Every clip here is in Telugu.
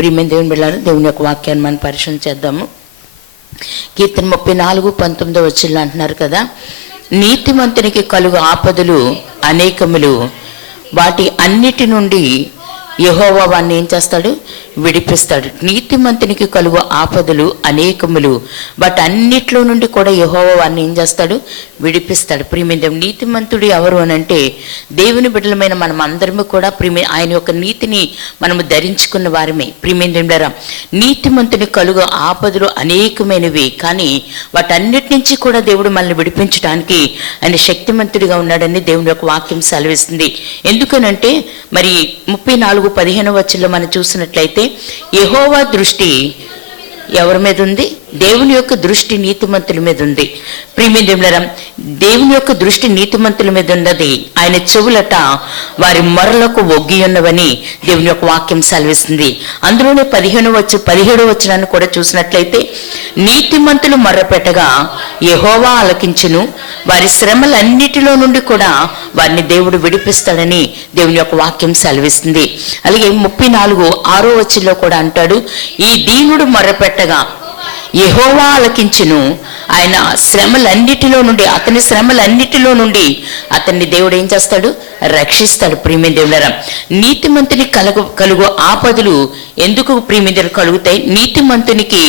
ప్రియమైన దేవుని బిడ్డలారా, దేవుని యొక్క వాక్యాన్ని మనం పరిశీలన చేద్దాము. కీర్తన 34:19 అంటున్నారు కదా, నీతిమంతునికి కలుగు ఆపదలు అనేకములు, వాటి అన్నిటి నుండి యెహోవా వాణ్ణి ఏం చేస్తాడు? విడిపిస్తాడు. నీతిమంతునికి కలుగు ఆపదలు అనేకములు, వాటి అన్నిట్లో నుండి కూడా యెహోవా వాణ్ణి ఏం చేస్తాడు? విడిపిస్తాడు. ప్రియమైన నీతిమంతుడు ఎవరు అని అంటే, దేవుని బిడ్డలమైన మనం అందరము కూడా ఆయన యొక్క నీతిని మనము ధరించుకున్న వారమే. ప్రియమైన నీతిమంతుని కలుగు ఆపదలు అనేకమైనవి, కానీ వాటన్నిటి నుంచి కూడా దేవుడు మనల్ని విడిపించడానికి ఆయన శక్తిమంతుడిగా ఉన్నాడని దేవుని యొక్క వాక్యం సెలవిస్తుంది. ఎందుకనంటే మరి 34:15 మనం చూసినట్లయితే, యెహోవా దృష్టి ఎవరి మీద ఉంది? దేవుని యొక్క దృష్టి నీతిమంతుల మీద ఉంది. ప్రియమైన దేవుని యొక్క దృష్టి నీతిమంతుల మీద ఉన్నది. ఆయన చెవులట వారి మొరలకు ఒగ్గి ఉన్నవని దేవుని యొక్క వాక్యం సెలవిస్తుంది. అందులోనే 17వ వచనాన్ని కూడా చూసినట్లయితే, నీతిమంతులు మొర్రపెట్టగా యెహోవా ఆలకించును, వారి శ్రమలన్నిటిలో నుండి కూడా వారిని దేవుడు విడిపిస్తాడని దేవుని యొక్క వాక్యం సెలవిస్తుంది. అలాగే 34:6 వచనంలో కూడా అంటాడు, ఈ దీనుడు మొర్రపెట్టగా యెహోవా ఆలకించును, ఆయన శ్రమలన్నిటిలో నుండి, అతని శ్రమలన్నిటిలో నుండి అతన్ని దేవుడు ఏం చేస్తాడు? రక్షిస్తాడు. ప్రియమైన దేవులారా, నీతిమంతుని కలుగు ఆపదలు ఎందుకు ప్రియమైన కలుగుతాయి? నీతిమంతునికి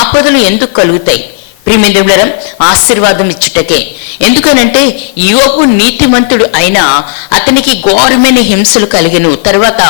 ఆపదలు ఎందుకు కలుగుతాయి? ప్రియమైన దేవులారా, ఆశీర్వాదం ఇచ్చుటకే. ఎందుకనంటే యోబు నీతిమంతుడు అయినా అతనికి ఘోరమైన హింసలు కలిగను, తర్వాత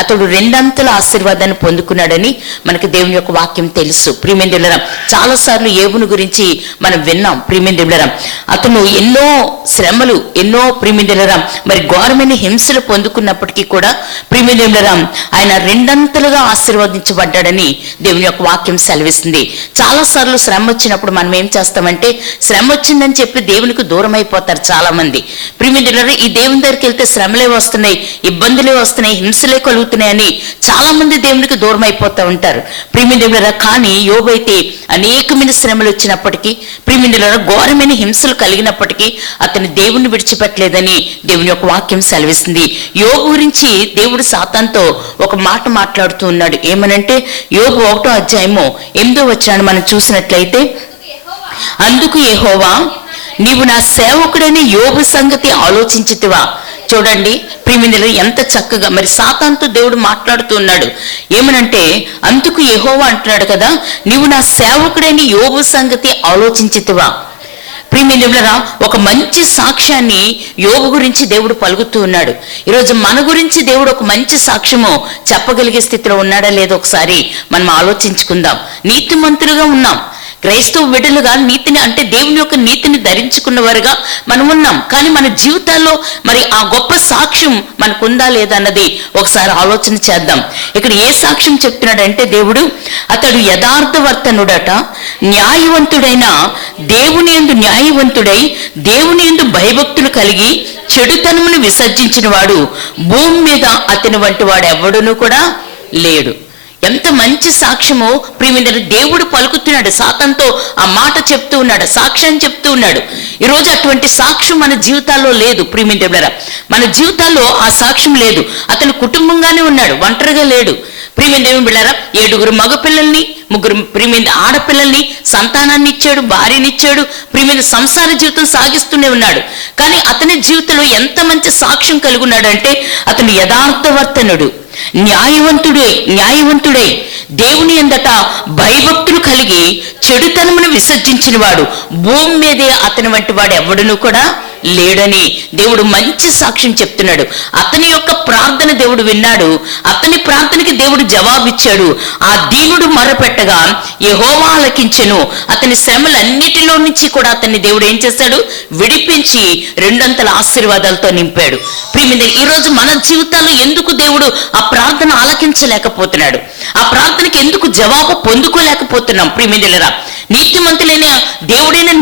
అతడు 2 అంతల ఆశీర్వాదాన్ని పొందుకున్నాడని మనకి దేవుని యొక్క వాక్యం తెలుసు. ప్రియమైన దేవులారా, చాలాసార్లు యోబును గురించి మనం విన్నాం. ప్రియమైన దేవులారా, అతను ఎన్నో శ్రమలు, ఎన్నో ప్రియమైన దేవులారా మరి ఘోరమైన హింసలు పొందుకున్నప్పటికీ కూడా ప్రియమైన దేవులారా ఆయన 2 అంతలుగా ఆశీర్వదించబడ్డాడని దేవుని యొక్క వాక్యం సెలవిస్తుంది. చాలాసార్లు శ్రమ వచ్చినప్పుడు మనం ఏం చేస్తామంటే, శ్రమ వచ్చిందని చెప్పి దేవునికి దూరం అయిపోతారు చాలా మంది. ప్రియమైన ఈ దేవుని దగ్గరికి వెళ్తే శ్రమలే వస్తున్నాయి, ఇబ్బందులే వస్తున్నాయి, హింసలే కలుగుతున్నాయని చాలా మంది దేవునికి దూరం అయిపోతూ ఉంటారు. ప్రియమైన కానీ యోబు అయితే అనేకమైన శ్రమలు వచ్చినప్పటికీ, ప్రియమైన ఘోరమైన హింసలు కలిగినప్పటికీ అతను దేవుణ్ణి విడిచిపెట్టలేదని దేవుని యొక్క వాక్యం సెలవిస్తుంది. యోబు గురించి దేవుడు సాతానుతో ఒక మాట మాట్లాడుతూ ఉన్నాడు. ఏమనంటే, యోబు 1వ అధ్యాయము 8వ వచనాన్ని మనం చూసినట్లయితే, అందుకు యెహోవా, నీవు నా సేవకుడని యోబు సంగతి ఆలోచించితివా? చూడండి ప్రియమైన ఎంత చక్కగా మరి సాతానుతో దేవుడు మాట్లాడుతూ ఉన్నాడు. ఏమనంటే, అందుకు యెహోవా అంటున్నాడు కదా, నీవు నా సేవకుడని యోబు సంగతి ఆలోచించితివా? ప్రియమైన ఒక మంచి సాక్ష్యాన్ని యోబు గురించి దేవుడు పలుకుతూ ఉన్నాడు. ఈరోజు మన గురించి దేవుడు ఒక మంచి సాక్ష్యము చెప్పగలిగే స్థితిలో ఉన్నాడా లేదో ఒకసారి మనం ఆలోచించుకుందాం. నీతిమంతులుగా ఉన్నాం, క్రైస్తవ బిడ్డలుగా నీతిని అంటే దేవుని యొక్క నీతిని ధరించుకున్నవారుగా మనం ఉన్నాం. కానీ మన జీవితాల్లో మరి ఆ గొప్ప సాక్ష్యం మనకుందా లేదా అన్నది ఒకసారి ఆలోచన చేద్దాం. ఇక్కడ ఏ సాక్ష్యం చెప్తున్నాడంటే, దేవుడు అతడు యథార్థవర్తనుడట, న్యాయవంతుడైన దేవుని యందు న్యాయవంతుడై దేవుని యందు భయభక్తులు కలిగి చెడుతనమును విసర్జించిన వాడు భూమి మీద అతని వంటి వాడు ఎవడునూ కూడా లేడు. ఎంత మంచి సాక్ష్యమో ప్రియమైన దేవుడు పలుకుతున్నాడు. సాతానుతో ఆ మాట చెప్తూ ఉన్నాడు, సాక్ష్యాన్ని చెప్తూ ఉన్నాడు. ఈరోజు అటువంటి సాక్ష్యం మన జీవితాల్లో లేదు. ప్రియమైన మన జీవితాల్లో ఆ సాక్ష్యం లేదు. అతను కుటుంబంగానే ఉన్నాడు, ఒంటరిగా లేడు. ప్రియమైన దేవుని బిడ్డలారా, 7 మగపిల్లల్ని, 3 ప్రియమైన ఆడపిల్లల్ని, సంతానాన్ని ఇచ్చాడు, భార్యనిచ్చాడు. ప్రియమైన సంసార జీవితం సాగిస్తూనే ఉన్నాడు. కానీ అతని జీవితంలో ఎంత మంచి సాక్ష్యం కలిగి ఉన్నాడు అంటే, అతను యథార్థవర్తనుడు, న్యాయవంతుడై దేవుని యందట భయభక్తులు కలిగి చెడుతనమును విసర్జించిన వాడు భూమి మీదే అతని వంటి వాడు ఎవడును కూడా లేడని దేవుడు మంచి సాక్ష్యం చెప్తున్నాడు. అతని యొక్క ప్రార్థన దేవుడు విన్నాడు, అతని ప్రార్థనకి దేవుడు జవాబిచ్చాడు. ఆ దీనుడు మొరపెట్టగా యెహోవా ఆలకించెను, అతని శ్రమలన్నిటిలో నుంచి కూడా అతన్ని దేవుడు ఏం చేశాడు? విడిపించి 2 అంతల ఆశీర్వాదాలతో నింపాడు. ప్రియమైన ఈరోజు మన జీవితాల్లో ఎందుకు దేవుడు ఆ ప్రార్థన ఆలకించలేకపోతున్నాడు? ఆ ప్రార్థనకి ఎందుకు జవాబు పొందుకోలేకపోతున్నాం? ప్రియమైన నీతిమంతులైన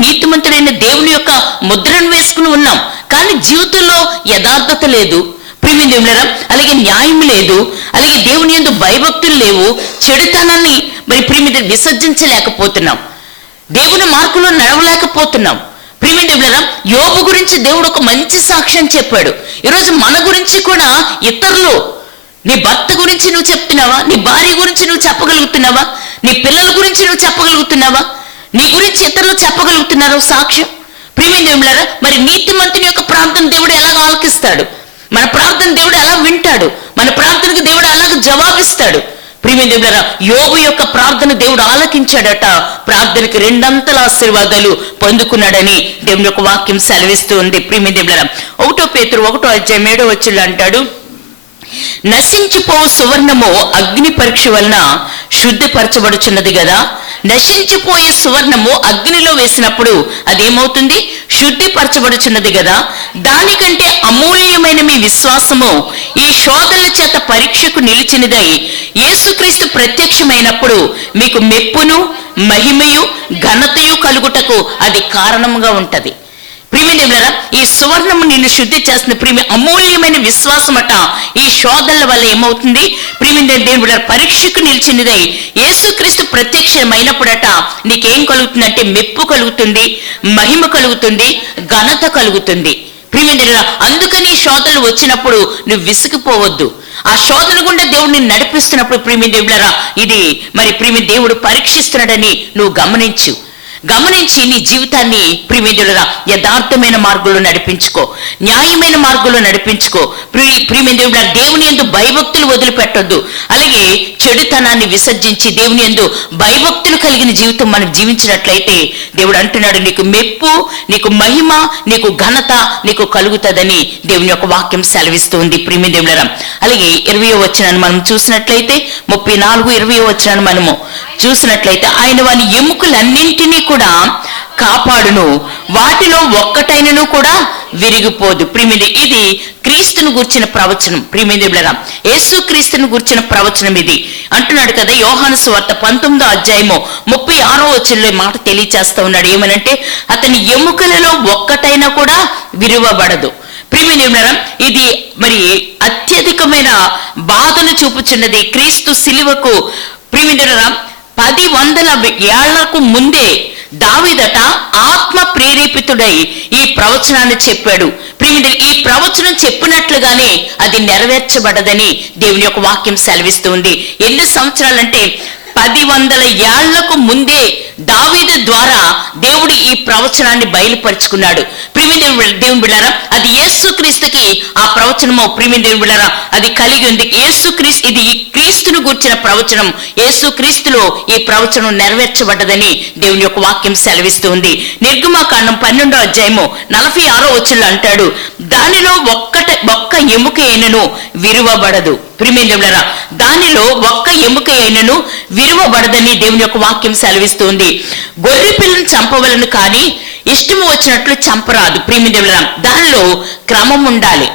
నీతిమంతుడైన దేవుని యొక్క ముద్రను వేసుకుని ఉన్నాం, కానీ జీవితంలో యథార్థత లేదు. ప్రియమైన అలాగే న్యాయం లేదు, అలాగే దేవుని యందు భయభక్తులు లేవు. చెడుతనాన్ని మరి ప్రియమైన విసర్జించలేకపోతున్నాం, దేవుని మార్గంలో నడవలేకపోతున్నాం. ప్రియమైన యోబు గురించి దేవుడు ఒక మంచి సాక్ష్యం చెప్పాడు. ఈరోజు మన గురించి కూడా ఇతరులు, నీ భర్త గురించి నువ్వు చెప్తున్నావా? నీ భార్య గురించి నువ్వు నువ్వు చెప్పగలుగుతున్నావా? నీ పిల్లల గురించి నువ్వు చెప్పగలుగుతున్నావా? నీ గురించి ఇతరులు చెప్పగలుగుతున్నారో సాక్ష్యం? ప్రియమైన దేవులారా, మరి నీతిమంతుని యొక్క ప్రార్థన దేవుడు ఎలాగ ఆలకిస్తాడు? మన ప్రార్థన దేవుడు ఎలా వింటాడు? మన ప్రార్థనకు దేవుడు అలాగ జవాబిస్తాడు. ప్రియమైన దేవులారా, యోబు యొక్క ప్రార్థన దేవుడు ఆలకించాడట. ప్రార్థనకి 2 ఆశీర్వాదాలు పొందుకున్నాడని దేవుని యొక్క వాక్యం సెలవిస్తూ ఉంది. ప్రియమైన దేవులారా, 1 పేతురు 1:7 అంటాడు, నశించిపోవు సువర్ణము అగ్ని పరీక్ష వలన శుద్ధిపరచబడుచున్నది కదా. నశించిపోయే సువర్ణము అగ్నిలో వేసినప్పుడు అదేమవుతుంది? శుద్ధిపరచబడుచున్నది కదా. దానికంటే అమూల్యమైన మీ విశ్వాసము ఈ శోధనల చేత పరీక్షకు నిలిచినదై యేసుక్రీస్తు ప్రత్యక్షమైనప్పుడు మీకు మెప్పును మహిమయు ఘనతయు కలుగుటకు అది కారణంగా ఉంటది. ప్రియమైన దేవులారా, ఈ సువర్ణము నిన్ను శుద్ధి చేస్తుంది. ప్రియమైన అమూల్యమైన విశ్వాసమట ఈ శోధనల వల్ల ఏమవుతుంది? ప్రియమైన దేవులారా, పరీక్షకు నిలిచినదై యేసుక్రీస్తు ప్రత్యక్షమైనప్పుడట నీకేం కలుగుతుందంటే మెప్పు కలుగుతుంది, మహిమ కలుగుతుంది, ఘనత కలుగుతుంది. ప్రియమైన దేవులారా, అందుకని శోధనలు వచ్చినప్పుడు నువ్వు విసిగిపోవద్దు. ఆ శోధన గుండా దేవుడు నిన్ను నడిపిస్తున్నప్పుడు ప్రియమైన దేవులారా, ఇది మరి ప్రియమైన దేవుడు పరీక్షిస్తున్నాడని నువ్వు గమనించి నీ జీవితాన్ని ప్రియమైన యథార్థమైన మార్గంలో నడిపించుకో, న్యాయమైన మార్గంలో నడిపించుకో. ప్రియమైన దేవుని యందు భయభక్తులు వదిలిపెట్టొద్దు. అలాగే చెడుతనాన్ని విసర్జించి దేవుని యందు భయభక్తులు కలిగిన జీవితం మనం జీవించినట్లయితే దేవుడు అంటున్నాడు, నీకు మెప్పు, నీకు మహిమ, నీకు ఘనత నీకు కలుగుతుందని దేవుని యొక్క వాక్యం సెలవిస్తుంది. ప్రియమైన దేవులారా, అలాగే 20వ వచనాన్ని మనం చూసినట్లయితే 34-20వ వచనాన్ని మనము చూసినట్లయితే, ఆయన వాని ఎముకలన్నింటినీ కూడా కాపాడును, వాటిలో ఒక్కటైనను కూడా విరిగిపోదు. ప్రియమైన ఇది క్రీస్తును గుర్చిన ప్రవచనం. ప్రియమైన దేవులారా, యేసు క్రీస్తును గుర్చిన ప్రవచనం ఇది అంటున్నాడు కదా. యోహాను సువార్త 19:36 మాట తెలియచేస్తా ఉన్నాడు. ఏమనంటే, అతని ఎముకలలో ఒక్కటైనా కూడా విరువబడదు. ప్రియమైన దేవులారా, ఇది మరి అత్యధికమైన బాధను చూపుచున్నది. క్రీస్తు సిలువకు ప్రియమైన దేవులారా 1000 ఏళ్లకు ముందే దావీదట ఆత్మ ప్రేరేపితుడై ఈ ప్రవచనాన్ని చెప్పాడు. ప్రియమైన ఈ ప్రవచనం చెప్పినట్లుగానే అది నెరవేర్చబడదని దేవుని యొక్క వాక్యం సెలవిస్తుంది. ఎన్ని సంవత్సరాలంటే 1000 ఏళ్లకు ముందే దావీదు ద్వారా దేవుడు ఈ ప్రవచనాన్ని బయలుపరుచుకున్నాడు. ప్రియమైన దేవుని బిడ్డలారా, అది యేసుక్రీస్తుకి ఆ ప్రవచనము ప్రియమైన దేవుని బిడ్డలారా అది కలిగి ఉంది. ఇది ఈ క్రీస్తును గూర్చిన ప్రవచనం. యేసుక్రీస్తులో ఈ ప్రవచనం నెరవేర్చబడ్డదని దేవుని యొక్క వాక్యం సెలవిస్తుంది. నిర్గమకాండం 12:46 అంటాడు, దానిలో ఒక్క ఎముక అయినను విరువబడదు. ప్రియమైన దేవులారా, దానిలో ఒక్క ఎముక అయినను విరువబడదని దేవుని యొక్క వాక్యం సెలవిస్తుంది. గొర్రె పిల్లను చంపవలను కానీ ఇష్టము వచ్చినట్లు చంపరాదు. ప్రియమైన దేవులారా, దానిలో క్రమం ఉండాలి.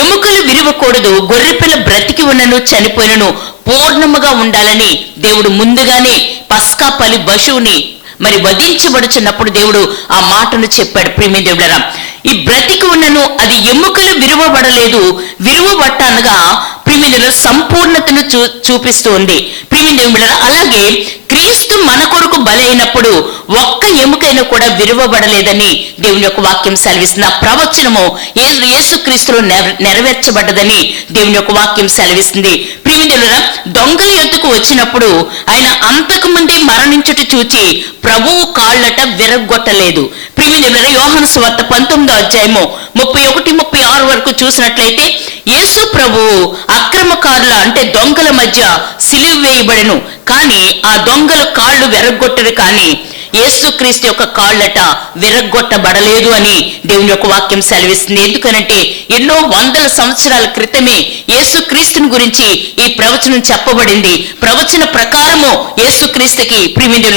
ఎముకలు విరువకూడదు. గొర్రెపిల్ల బ్రతికి ఉన్నను చనిపోయినను పూర్ణముగా ఉండాలని దేవుడు ముందుగానే పస్కా పలి పశువుని మరి వధించబడుచున్నప్పుడు దేవుడు ఆ మాటను చెప్పాడు. ప్రియమైన దేవులారా, ఈ బ్రతికి ఉన్నను అది ఎముకలు విరువబడలేదు. విరువబట్టనగా ప్రియమైన సంపూర్ణతను చూపిస్తూ ఉంది. ప్రియమైన దేవులారా, అలాగే క్రీస్తు మన కొరకు బలైనప్పుడు ఒక్క ఎముకైనా కూడా విరువబడలేదని దేవుని యొక్క వాక్యం సెలవిస్తుంది. ఆ ప్రవచనము యేసుక్రీస్తులో నెరవేర్చబడ్డదని దేవుని యొక్క వాక్యం సెలవిస్తుంది. ప్రియమైన దేవులారా, దొంగల యొద్దకు వచ్చినప్పుడు ఆయన అంతకు ముందే మరణించుట చూచి ప్రభువు కాళ్ళట విరగొట్టలేదు. ప్రియమైన దేవులారా, యోహాను సువార్త 19:31-36 వరకు చూసినట్లయితే, యేసు ప్రభువు అక్రమకారుల అంటే దొంగల మధ్య సిలువ వేయబడెను, కానీ ఆ దొంగల కాళ్ళు విరగొట్టరు, కానీ యేసుక్రీస్తు యొక్క కాళ్ళట విరగొట్టబడలేదు అని దేవుని యొక్క వాక్యం సెలవిస్తుంది. ఎందుకనంటే ఎన్నో 100 సంవత్సరాల క్రితమే యేసుక్రీస్తుని గురించి ఈ ప్రవచనం చెప్పబడింది. ప్రవచన ప్రకారము యేసుక్రీస్తుకి ప్రియమైన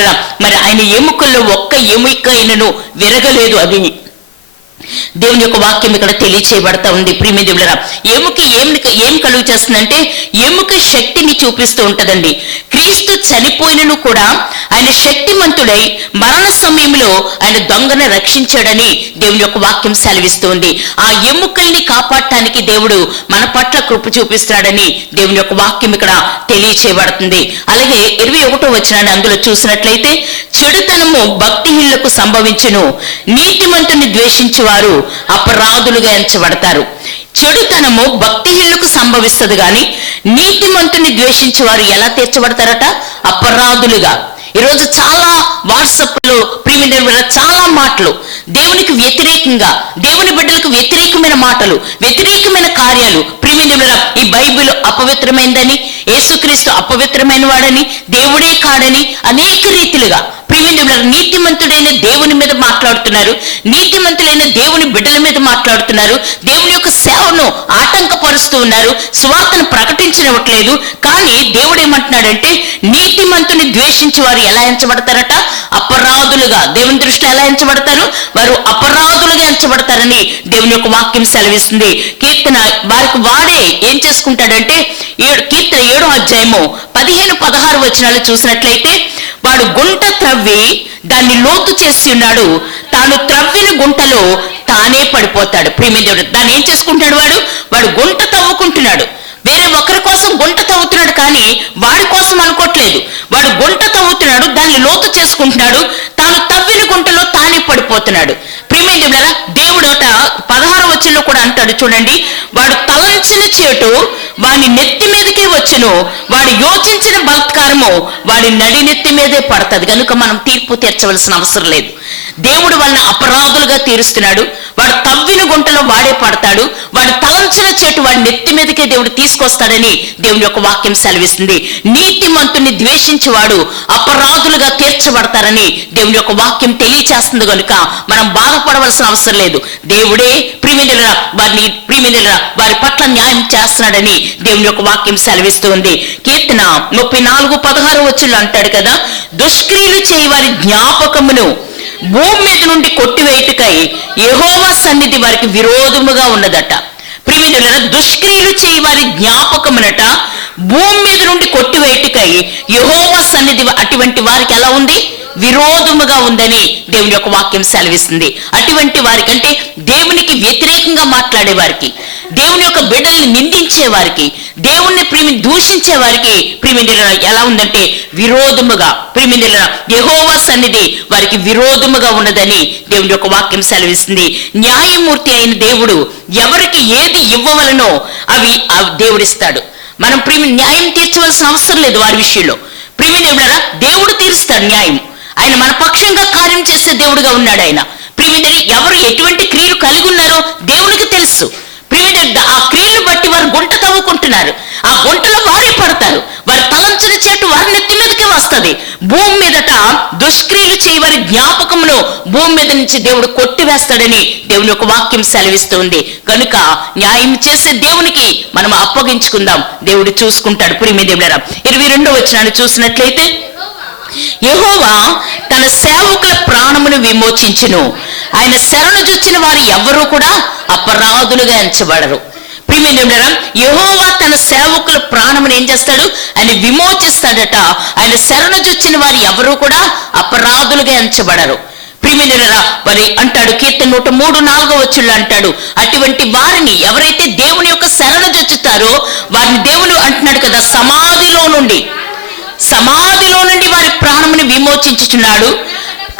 మరి ఆయన ఎముకల్లో ఒక్క ఎముక అయినను విరగలేదు. అది దేవుని యొక్క వాక్యం ఇక్కడ తెలియచేయబడతా ఉంది. ప్రియమైన దేవులారా, ఎముక ఏం కలుగు చేస్తుందంటే ఎముక శక్తిని చూపిస్తూ ఉంటదండి. క్రీస్తు చనిపోయినను కూడా ఆయన శక్తిమంతుడై మరణ సమయంలో ఆయన దొంగను రక్షించాడని దేవుని యొక్క వాక్యం సెలవిస్తుంది. ఆ ఎముకల్ని కాపాడటానికి దేవుడు మన పట్ల కృప చూపిస్తాడని దేవుని యొక్క వాక్యం ఇక్కడ తెలియచేయబడుతుంది. అలాగే 21వ వచనాన్ని అందులో చూసినట్లయితే, చెడుతనము భక్తిహీనులకు సంభవించును, నీతిమంతుని ద్వేషించు వారు అపరాధులుగా ఎంచబడతారు. చెడుతనము భక్తిహీనులకు సంభవిస్తుంది గాని నీతిమంతుని ద్వేషించే వారు ఎలా తీర్చబడతారట? అపరాధులుగా. ఈరోజు చాలా వాట్సాప్లో ప్రియమైన చాలా మాటలు దేవునికి వ్యతిరేకంగా, దేవుని బిడ్డలకు వ్యతిరేకమైన మాటలు, వ్యతిరేకమైన కార్యాలు. ప్రియమైన ఈ బైబిల్ అపవిత్రమైందని, యేసుక్రీస్తు అపవిత్రమైన వాడని, దేవుడే కాడని అనేక రీతిలుగా ప్రియమైన నీతిమంతుడైన దేవుని మీద మాట్లాడుతున్నారు, నీతిమంతులైన దేవుని బిడ్డల మీద మాట్లాడుతున్నారు, దేవుని యొక్క సేవను ఆటంకపరుస్తూ ఉన్నారు, సువార్తను ప్రకటించనివ్వట్లేదు. కానీ దేవుడు ఏమంటున్నాడంటే నీతిమంతుని ద్వేషించి వారు ఎలా ఎంచబడతారట? అపరాధులుగా. దేవుని దృష్టిలో ఎలా ఎంచబడతారు? వారు అపరాధులుగా ఎంచబడతారని దేవుని యొక్క వాక్యం సెలవిస్తుంది. కీర్తన వారికి వాడే ఏం చేసుకుంటాడంటే కీర్తన 7వ అధ్యాయము 15-16 వచనాలు చూసినట్లయితే, వాడు గుంట త్రవ్వి దాన్ని లోతు చేసి ఉన్నాడు, తాను త్రవ్విన గుంటలో తానే పడిపోతాడు. ప్రియమైన దాన్ని ఏం చేసుకుంటాడు? వాడు గుంట తవ్వుకుంటున్నాడు, వేరే ఒకరి కోసం గుంట తవ్వుతున్నాడు, కానీ వాడి కోసం అనుకోవట్లేదు. వాడు గుంట తవ్వుతున్నాడు, దాన్ని లోతు చేసుకుంటున్నాడు, తాను తవ్విన గుంటలో తానే పడిపోతున్నాడు. ప్రియమైన దేవుడు 16వ వచనంలో కూడా అంటాడు చూడండి, వాడు తలంచిన చేటు వాడి నెత్తి మీదకే వచ్చును, వాడు యోచించిన బలాత్కారము వాడి నడి నెత్తి మీదే పడుతుంది. కనుక మనం తీర్పు తీర్చవలసిన అవసరం లేదు. దేవుడు వాళ్ళని అపరాధులుగా తీరుస్తున్నాడు. వాడు తవ్విన గుంటలో వాడే పడతాడు, వాడు తలంచిన చెట్టు వాడి నెత్తి మీదకే దేవుడు తీసుకొస్తాడని దేవుని యొక్క వాక్యం సెలవిస్తుంది. నీతిమంతుని ద్వేషించి వాడు అపరాధులుగా తీర్చబడతారని దేవుని యొక్క వాక్యం తెలియచేస్తుంది. కనుక మనం బాధపడవలసిన అవసరం లేదు. దేవుడే వారి పట్ల న్యాయం చేస్తున్నాడని దేవుని యొక్క వాక్యం సెలవిస్తూ ఉంది. కీర్తన 34-16 వచనంలో అంటాడు కదా, దుష్క్రియలు చేయి వారి జ్ఞాపకమును భూమి మీద నుండి కొట్టివేయుటకై యెహోవా సన్నిధి వారికి విరోధముగా ఉన్నదట. ప్రియమైన దుష్క్రియలు చేయి వారి జ్ఞాపకమునట భూమి మీద నుండి కొట్టివేయుటకై యెహోవా సన్నిధి అటువంటి వారికి ఎలా ఉంది? విరోధముగా ఉందని దేవుని యొక్క వాక్యం సెలవిస్తుంది. అటువంటి వారికి అంటే దేవునికి వ్యతిరేకంగా మాట్లాడే వారికి, దేవుని యొక్క బిడ్డల్ని నిందించే వారికి, దేవుణ్ణి దూషించే వారికి ఎలా ఉందంటే విరోధముగా. యెహోవా సన్నిధి వారికి విరోధముగా ఉన్నదని దేవుని యొక్క వాక్యం సెలవిస్తుంది. న్యాయమూర్తి అయిన దేవుడు ఎవరికి ఏది ఇవ్వవలనో అవి దేవుడిస్తాడు. మనం న్యాయం తీర్చవలసిన అవసరం లేదు వారి విషయంలో. దేవుడు తీరుస్తాడు న్యాయం. ఆయన మన పక్షంగా కార్యం చేసే దేవుడుగా ఉన్నాడు ఆయన. ఎవరు ఎటువంటి క్రియలు కలిగి ఉన్నారో దేవునికి తెలుసు. ఆ క్రియలు బట్టి వారు గుంట తవ్వుకుంటున్నారు, ఆ గుంటలో వారే పడతారు, వారి తలంచిన చెట్టు వారి నెత్తి మీదకే వస్తుంది. భూమి మీదట దుష్క్రియలు చేయి వారి జ్ఞాపకమును భూమి మీద నుంచి దేవుడు కొట్టివేస్తాడని దేవుని యొక్క వాక్యం సెలవిస్తుంది. కనుక న్యాయం చేసే దేవునికి మనం అప్పగించుకుందాం, దేవుడు చూసుకుంటాడు. ప్రియమైన 22వ వచనాన్ని చూసినట్లయితే, యెహోవా తన సేవకుల ప్రాణమును విమోచించును, ఆయన శరణు జొచ్చిన వారు ఎవరూ కూడా అపరాధులుగా ఎంచబడరు. ప్రియమైన యెహోవా తన సేవకుల ప్రాణమును ఏం చేస్తాడు? ఆయన విమోచిస్తాడట. ఆయన శరణు జొచ్చిన వారు ఎవరూ కూడా అపరాధులుగా ఎంచబడరు. ప్రియమైన మరి అంటాడు కీర్తన 103-4 వచనంలో అంటాడు, అటువంటి వారిని ఎవరైతే దేవుని యొక్క శరణు జొచ్చుతారో వారిని దేవుడు అంటున్నాడు కదా, సమాధిలో నుండి వారి ప్రాణముని విమోచించుచున్నాడు,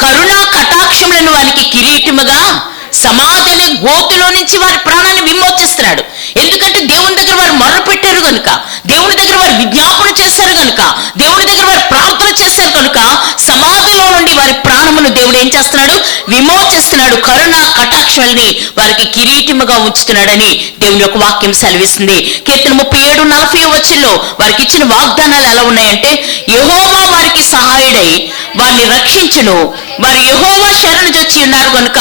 కరుణా కటాక్షములను వారికి కిరీటముగా సమాధి అనే గోతులో నుంచి వారి ప్రాణాన్ని విమోచిస్తున్నాడు. ఎందుకంటే దేవుని దగ్గర వారు మొర్ర పెట్టారు కనుక, దేవుని దగ్గర వారు విజ్ఞాపన చేశారు కనుక, దేవుని దగ్గర వారు ప్రార్థన చేశారు కనుక సమాధిలో నుండి వారి ప్రాణమును దేవుడు ఏం చేస్తున్నాడు? విమోచిస్తున్నాడు. కరుణ కటాక్షాలని వారికి కిరీటముగా ఉంచుతున్నాడని దేవుని యొక్క వాక్యం సెలవిస్తుంది. కీర్తన 37-40 వచనంలో వారికి ఇచ్చిన వాగ్దానాలు ఎలా ఉన్నాయంటే, యెహోవా వారికి సహాయుడై వారిని రక్షించును, వారు యెహోవా శరణు జొచ్చి ఉన్నారు కనుక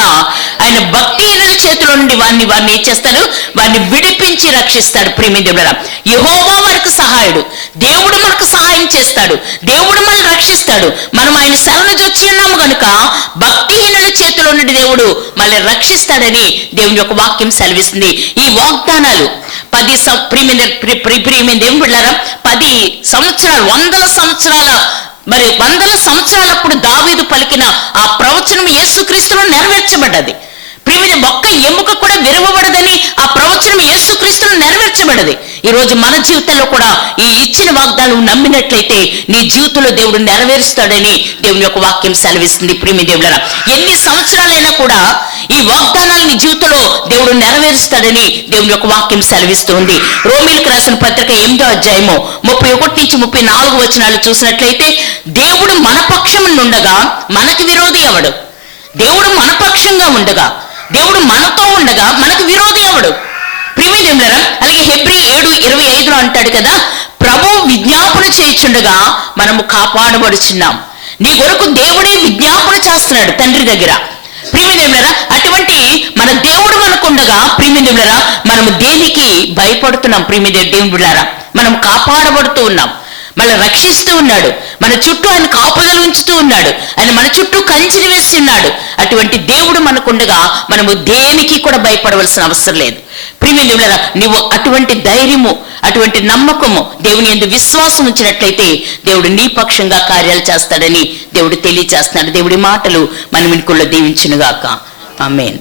ఆయన భక్తిహీనుల చేతిలో నుండి వారిని ఏం చేస్తాడు? వారిని విడిపించి రక్షిస్తాడు. ప్రియమైన యెహోవా వారికి సహాయుడు, దేవుడు మనకు సహాయం చేస్తాడు, దేవుడు మనల్ని రక్షిస్తాడు. మనం ఆయన శరణు జొచ్చి ఉన్నాము కనుక భక్తిహీనుల చేతిలో నుండి దేవుడు మనల్ని రక్షిస్తాడని దేవుని యొక్క వాక్యం సెలవిస్తుంది. ఈ వాగ్దానాలు 10 సంవత్సరాలు 100 సంవత్సరాల మరి 100 సంవత్సరాలప్పుడు దావీదు పలికిన ఆ ప్రవచనం యేసుక్రీస్తులో నెరవేర్చబడ్డది. ప్రియమైన ఒక్క ఎముక కూడా విరవబడదని ఆ ప్రవచనం యేసుక్రీస్తులో నెరవేర్చబడ్డది. ఈరోజు మన జీవితంలో కూడా ఈ ఇచ్చిన వాగ్దానం నమ్మినట్లయితే నీ జీవితంలో దేవుడు నెరవేరుస్తాడని దేవుని యొక్క వాక్యం సెలవిస్తుంది. ప్రియమైన దేవులారా, ఎన్ని సంవత్సరాలైనా కూడా ఈ వాగ్దానాలు నీ జీవితంలో దేవుడు నెరవేరుస్తాడని దేవుని యొక్క వాక్యం సెలవిస్తుంది. రోమీలకు రాసిన పత్రిక 8వ అధ్యాయము 31 నుంచి 34 వచనాలు చూసినట్లయితే, దేవుడు మన పక్షం ఉండగా మనకు విరోధి ఎవడు? దేవుడు మన పక్షంగా ఉండగా, దేవుడు మనతో ఉండగా మనకు విరోధి ఎవడు? ప్రియమైనవారా, అలాగే హెబ్రీ 7:25 అంటాడు కదా, ప్రభు విజ్ఞాపన చేయుచుండగా మనము కాపాడబడుచున్నాం. నీ కొరకు దేవుడే విజ్ఞాపన చేస్తున్నాడు తండ్రి దగ్గర. ప్రియమైనవారా, అటువంటి మన దేవుడు మనకుండగా ప్రియమైనవారా మనము దేనికి భయపడుతున్నాం? ప్రియమైనవారా, మనం కాపాడబడుతూ ఉన్నాం. మనల్ని రక్షిస్తూ ఉన్నాడు. మన చుట్టూ ఆయన కాపుదలు ఉంచుతూ ఉన్నాడు. ఆయన మన చుట్టూ కంచెని వేసి ఉన్నాడు. అటువంటి దేవుడు మనకుండగా మనము దేనికి కూడా భయపడవలసిన అవసరం లేదు. ప్రియమైనవారా, నీవు అటువంటి ధైర్యము, అటువంటి నమ్మకము, దేవుని యందు విశ్వాసం ఉంచినట్లయితే దేవుడు నీ పక్షంగా కార్యాలు చేస్తాడని దేవుడు తెలియచేస్తున్నాడు. దేవుడి మాటలు మన వినుకుల్లో దీవించునుగాక. ఆమేన్.